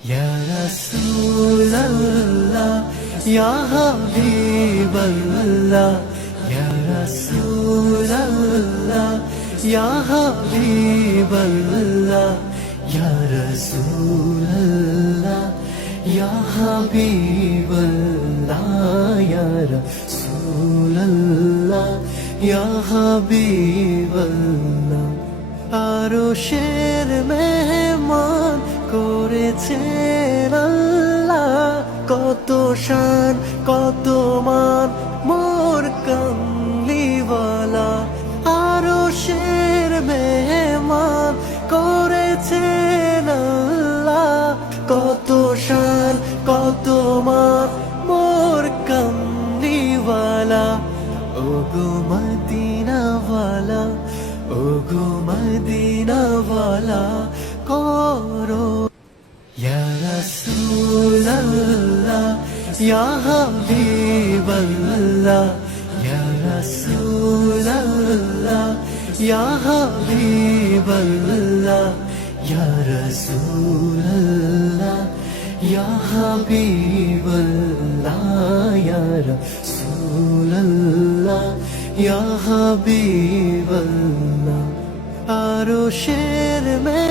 Ya Rasulallah, Ya Habiballah, Ya Rasulallah, Ya Habiballah, Ya Rasulallah, Ya Habiballah, Ya Rasulallah, Ya Habiballah. আরশের মেহমান করেছেন আল্লাহ, কত শান কত মান মোর কামলিওয়ালা। আরশের মেহমান করেছেন আল্লাহ, কত শান কত মান মোর কামলিওয়ালা। ওগো মদিনাওয়ালা, ওগো মদিনাওয়ালা করো। ইয়া রাসূলাল্লাহ, ইয়া হাবিবাল্লাহ, ইয়া রাসূলাল্লাহ, ইয়া হাবিবাল্লাহ, ইয়া রাসূলাল্লাহ, ইয়া হাবিবাল্লাহ, ইয়া রাসূলাল্লাহ, ইয়া হাবিবাল্লাহ। আরশের